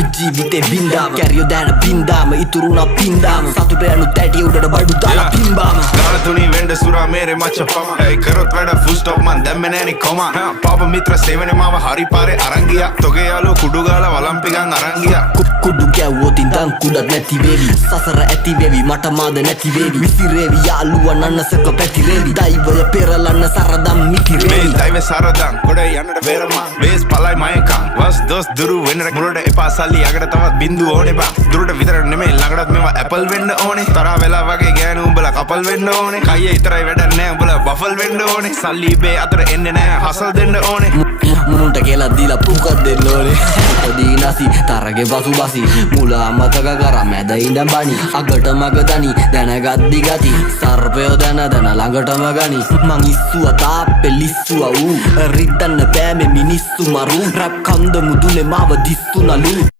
අපි ජීවිතේ බින්දාම කැරියෝ දැන බින්දාම ඉතුරුනා පින්දාම සතුට යනු තැටි උඩට බඩු දාලා පිම්බාම ගාන තුනී වෙන්ඩ සුරා මේරේ මච්ච පම ඇයි කරොත් වැඩ ෆුල් ස්ටොප් මන් දැම්මේ නෑනේ කොම පාප මිත්‍ර සේවනේ මාව හරි පාරේ අරන් ගියා තොගේ යාළුවෝ කුඩු ගාලා වලම්පිකන් අරන් ගියා කුඩු ගැව්වොත් ඉඳන් කුඩක් නැති වේවි සසර ඇති වේවි මට මාද නැති වේවි විසිරේවි යාළුවා නන්නසක පැතිරේවි දෛවය පෙරලන්න සරදම් මිතිරේවි දෛවය සරදම් ගොඩ යන්නට වේරමා වේස් පලයි මයකා වස් දොස් දුරු වෙන්න මුලට එපා සල්ලි යකට තවත් බින්දු ඕනේ බා දුරට විතර නෙමෙයි ළඟටත් මේවා ඇපල් වෙන්න ඕනේ තරහ වෙලා වගේ ගෑනු උඹලා කපල් වෙන්න ඕනේ කයියේ ඉතරයි වැඩක් නෑ උඹලා බෆල් වෙන්න ඕනේ සල්ලි බේ අතර එන්නේ නෑ හසල් දෙන්න ඕනේ මුන්ට කියලා දීලා පුකක් දෙන්න ඕනේ පොඩි නැසි තරගේ පසු බසි මුලා මතක කරා මැද ඉඳන් බණි අගට මග දනි දැනගද්දි ගති සර්පයෝ දැන ළඟටම ගනි මං ඉස්සුවා තාප්පේ ලිස්සුවා ඌ රිද්දන්න බෑ මේ මිනිස්සු මරු රැප් කන්ද මුදුනේ මාව දිස්සුනලු